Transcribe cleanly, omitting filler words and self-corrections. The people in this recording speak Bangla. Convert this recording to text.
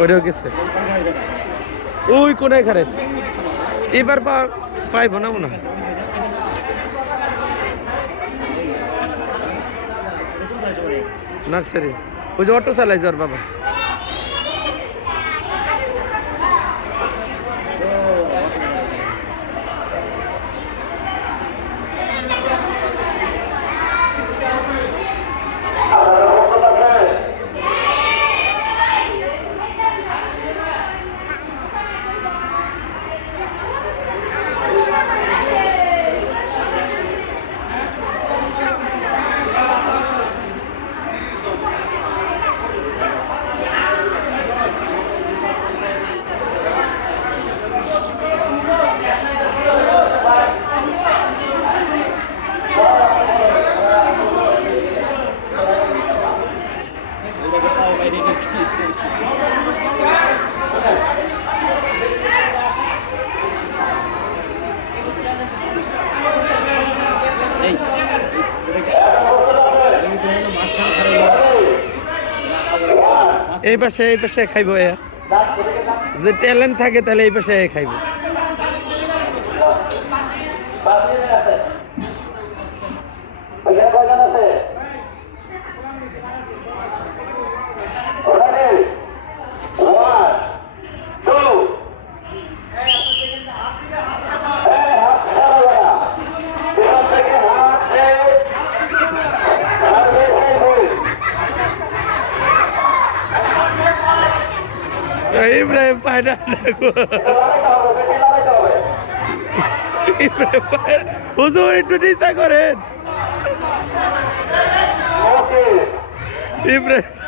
ওইটাও গেছে ওই কোনায় খারেস এবার পাইব না মনে হয় নার্সারি ওই যে অটো চালাই যার বাবা এই পাশে খাইব যে ট্যালেন্ট থাকে তাহলে এই পাশে খাইব ইব্রাহিম পায়না হুজুর একটু নিচা করেন ইব্রাহিম